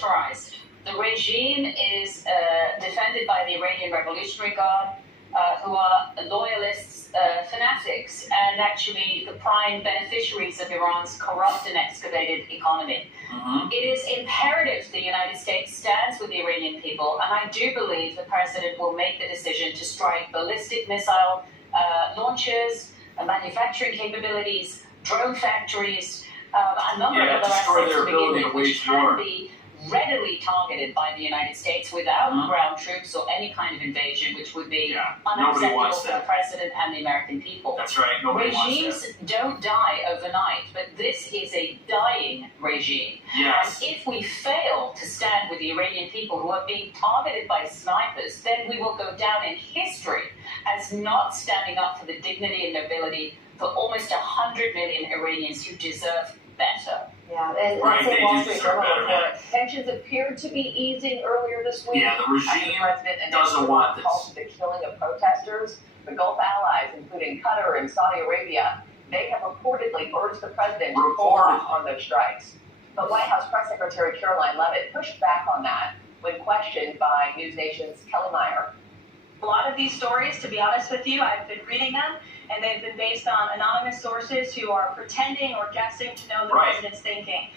militarized. The regime is defended by the Iranian Revolutionary Guard, who are loyalists, fanatics, and actually the prime beneficiaries of Iran's corrupt and excavated economy. It is imperative the United States stands with the Iranian people, and I do believe the president will make the decision to strike ballistic missile launchers, manufacturing capabilities, drone factories, a number of other assets to begin with, which can be readily targeted by the United States without ground troops or any kind of invasion, which would be unacceptable for the president and the American people. That's right. Nobody Regimes don't die overnight, but this is a dying regime. Yes. And if we fail to stand with the Iranian people who are being targeted by snipers, then we will go down in history as not standing up for the dignity and nobility for almost 100 million Iranians who deserve better. Yeah, and Right, let's say they Wall do Street deserve Journal better, report. Tensions appeared to be easing earlier this week. Yeah, the regime president doesn't want this. Called to the killing of protesters. The Gulf allies, including Qatar and Saudi Arabia, they have reportedly urged the president to pull off on those strikes. But White House Press Secretary Caroline Leavitt pushed back on that when questioned by News Nation's Kelly Meyer. A lot of these stories, to be honest with you, I've been reading them, and they've been based on anonymous sources who are pretending or guessing to know the president's thinking.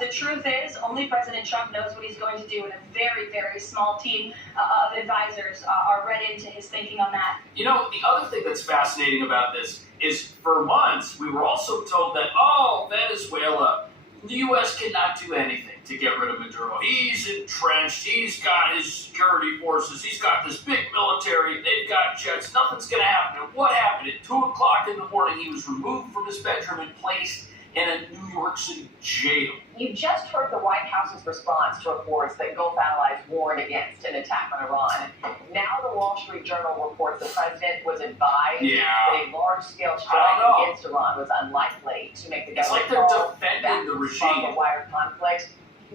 The truth is, only President Trump knows what he's going to do, and a very, very small team of advisors are read into his thinking on that. You know, the other thing that's fascinating about this is for months we were also told that, oh, Venezuela, the U.S. cannot do anything to get rid of Maduro. He's entrenched. He's got his security forces. He's got this big military. They've got jets. Nothing's going to happen. And what happened? At 2 o'clock in the morning, he was removed from his bedroom and placed in a New York City jail. You just heard the White House's response to reports that Gulf allies warned against an attack on Iran. Now the Wall Street Journal reports the president was advised that a large-scale strike against Iran was unlikely to make the government it's like they're defending the regime. The wider conflict.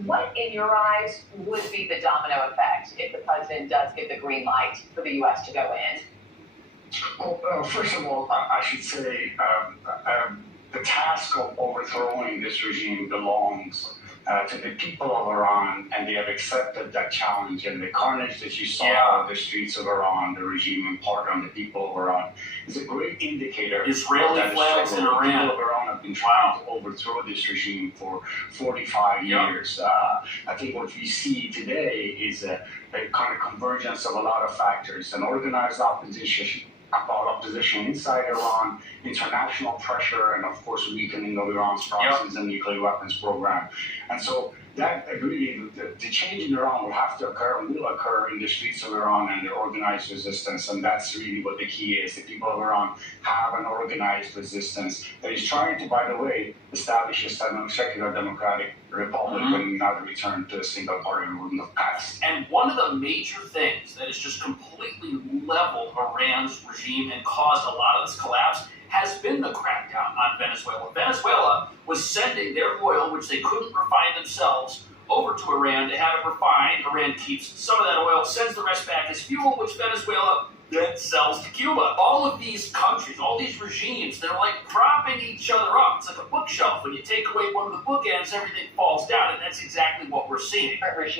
What, in your eyes, would be the domino effect if the president does give the green light for the U.S. to go in? Well, first of all, I should say the task of overthrowing this regime belongs to the people of Iran, and they have accepted that challenge. And the carnage that you saw on the streets of Iran, the regime in part on the people of Iran, is a great indicator. Israeli flags in Iran. The people of Iran have been trying to overthrow this regime for 45 years. I think what we see today is a kind of convergence of a lot of factors: an organized opposition inside Iran, international pressure, and of course weakening of Iran's proxies and nuclear weapons program. And so that really, the change in Iran will have to occur and will occur in the streets of Iran and their organized resistance. And that's really what the key is. The people of Iran have an organized resistance that is trying to, by the way, establish a secular democratic republic and not return to a single party rule in the past. And one of the major things that has just completely leveled Iran's regime and caused a lot of this collapse has been the crackdown on Venezuela. Venezuela was sending their oil, which they couldn't refine themselves, over to Iran to have it refined. Iran keeps some of that oil, sends the rest back as fuel, which Venezuela then sells to Cuba. All of these countries, all these regimes, they're like propping each other up. It's like a bookshelf. When you take away one of the bookends, everything falls down, and that's exactly what we're seeing.